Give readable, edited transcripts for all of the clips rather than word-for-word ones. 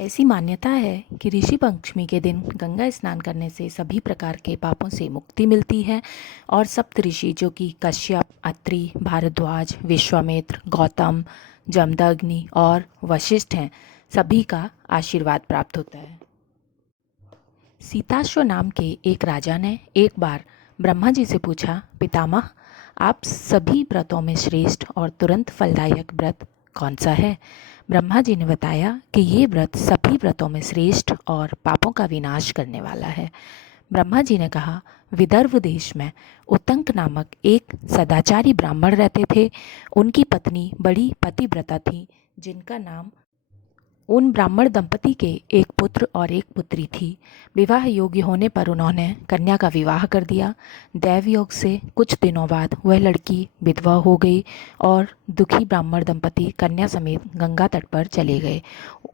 ऐसी मान्यता है कि ऋषि पंचमी के दिन गंगा स्नान करने से सभी प्रकार के पापों से मुक्ति मिलती है और सप्त ऋषि जो कि कश्यप, अत्रि, भारद्वाज, विश्वामित्र, गौतम, जमदग्नि और वशिष्ठ हैं, सभी का आशीर्वाद प्राप्त होता है। सीताश्व नाम के एक राजा ने एक बार ब्रह्मा जी से पूछा, पितामह, आप सभी व्रतों में श्रेष्ठ और तुरंत फलदायक व्रत कौन सा है? ब्रह्मा जी ने बताया कि ये व्रत सभी व्रतों में श्रेष्ठ और पापों का विनाश करने वाला है। ब्रह्मा जी ने कहा, विदर्भ देश में उतंक नामक एक सदाचारी ब्राह्मण रहते थे। उनकी पत्नी बड़ी पतिव्रता थी, जिनका नाम उन ब्राह्मण दंपति के एक पुत्र और एक पुत्री थी। विवाह योग्य होने पर उन्होंने कन्या का विवाह कर दिया। दैव योग से कुछ दिनों बाद वह लड़की विधवा हो गई और दुखी ब्राह्मण दंपति कन्या समेत गंगा तट पर चले गए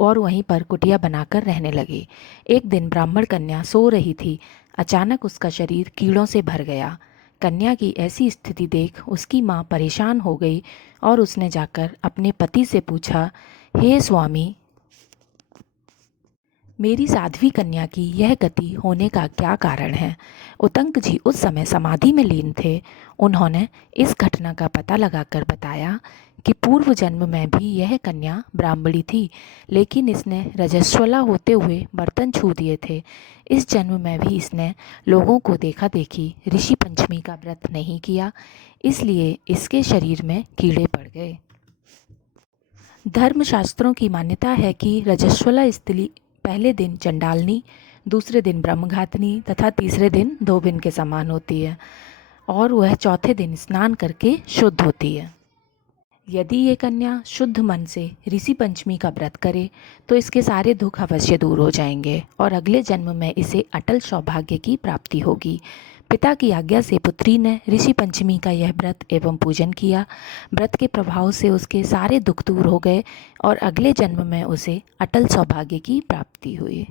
और वहीं पर कुटिया बनाकर रहने लगे। एक दिन ब्राह्मण कन्या सो रही थी। अचानक उसका शरीर कीड़ों से भर गया। कन्या की ऐसी स्थिति देख उसकी माँ परेशान हो गई और उसने जाकर अपने पति से पूछा, हे स्वामी, मेरी साध्वी कन्या की यह गति होने का क्या कारण है? उतंक जी उस समय समाधि में लीन थे। उन्होंने इस घटना का पता लगाकर बताया कि पूर्व जन्म में भी यह कन्या ब्राह्मणी थी, लेकिन इसने रजस्वला होते हुए बर्तन छू दिए थे। इस जन्म में भी इसने लोगों को देखा देखी ऋषि पंचमी का व्रत नहीं किया, इसलिए इसके शरीर में कीड़े पड़ गए। धर्मशास्त्रों की मान्यता है कि रजस्वला स्त्री पहले दिन चंडालनी, दूसरे दिन ब्रह्मघातनी तथा तीसरे दिन धोबिन के समान होती है और वह चौथे दिन स्नान करके शुद्ध होती है। यदि ये कन्या शुद्ध मन से ऋषि पंचमी का व्रत करे तो इसके सारे दुख अवश्य दूर हो जाएंगे और अगले जन्म में इसे अटल सौभाग्य की प्राप्ति होगी। पिता की आज्ञा से पुत्री ने ऋषि पंचमी का यह व्रत एवं पूजन किया। व्रत के प्रभाव से उसके सारे दुख दूर हो गए और अगले जन्म में उसे अटल सौभाग्य की प्राप्ति हुई।